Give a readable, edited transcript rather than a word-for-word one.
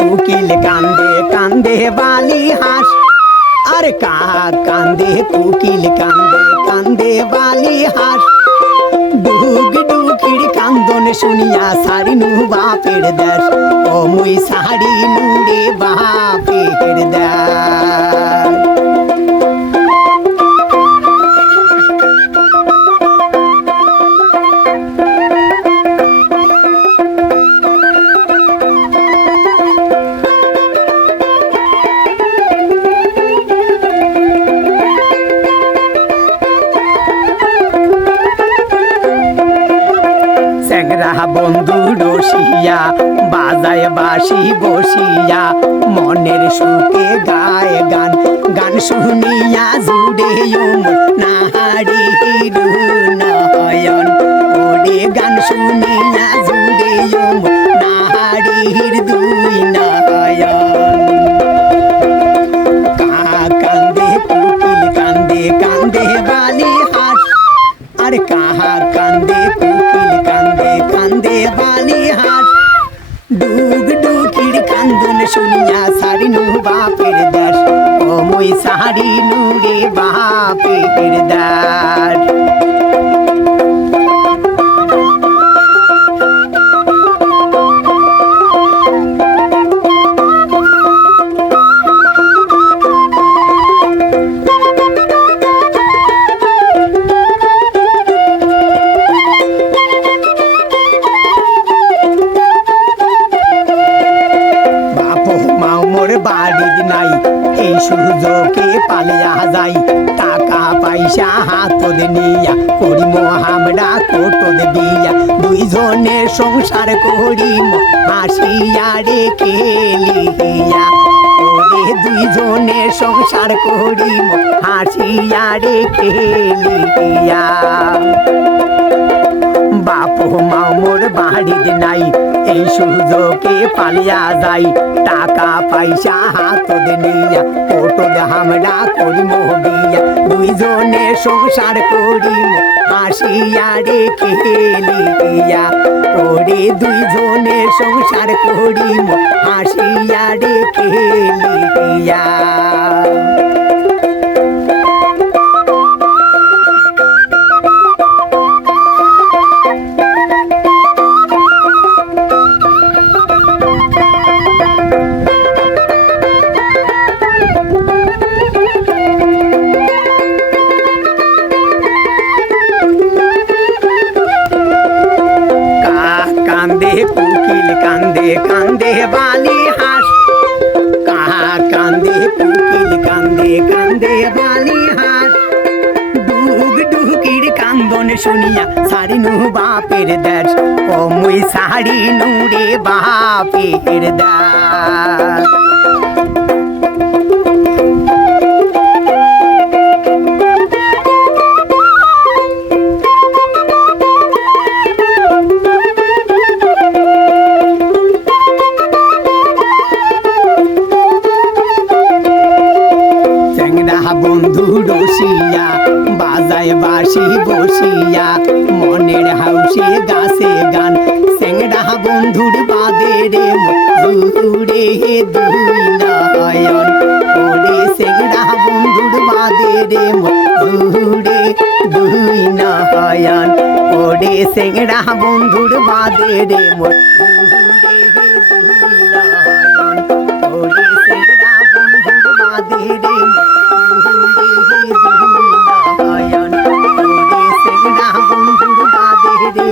কোকিল কান্দে কান্দে বালি হাঁস আর কাক কান্দে কোকিল কান্দে কান্দে বালি হাঁস ডুগ ডুগির কান্দন শুনিয়া সারিনু বাপের দেশ ও মুই সারিনু রে বাপের দেশ। চ্যাংরা বন্ধু রসিয়া বাজায় বাঁশি বসিয়া মনের সুখে গায় গান গান শুনিয়া জুড়ে নাহারি নয়ন ওরে গান শুনিয়া জুড়ে নাহারির দুই নয়ন। কাক কান্দে কোকিল কান্দে কান্দে বালি হাঁস আর কাহা কান্দে কোকিল কান্দে কান্দে বালি হাঁস ডুগ ডুগির কান্দন শুনিয়া সারিনু বাপের দেশ ও মই সারিনু রে বাপের দেশ। বাড়ির নাই এই সূর্যকে পালিয়া যাই টাকা পয়সা হাতত নিয়া করিম আমরা কোটদ দিয়া দুইজনে সংসার করিম হাসিয়া রে খেলিয়া ওরে দুইজনে সংসার করিম হাসিয়া রে খেলিয়া। বাপ মা মোর বাড়ির নাই এই সূর্যকে পালিয়া যাই টাকা পয়সা হাতত নিয়া কোটদ আমরা করিম বিয়া দুইজনে সংসার করিম হাসিয়া রে খেলিয়া ওরে দুইজনে সংসার করিম হাসিয়া রে খেলিয়া। কান্দে কোকিল কান্দে কান্দে বালি হাঁস কাহা কান্দে কোকিল কান্দে কান্দে বালি হাঁস ডুগ ডুগির কান্দন শুনিয়া সারিনু বাপের দেশ ও মুই সারিনু রে বাপের দেশ। বন্ধু রসিয়া বাজায় বাঁশি বসিয়া মনের হাউসে গাছে গান চ্যাংড়া বন্ধুর বাদে রে দূরে দুই নয়ন ওরে চ্যাংড়া বন্ধুর বাদে রে দূরে দুই নয়ন ওরে চ্যাংড়া বন্ধুর বাদে রে দূরে দুই নয়ন ওরে চ্যাংড়া বন্ধুর বাদে রে বন্ধুর বাদে রে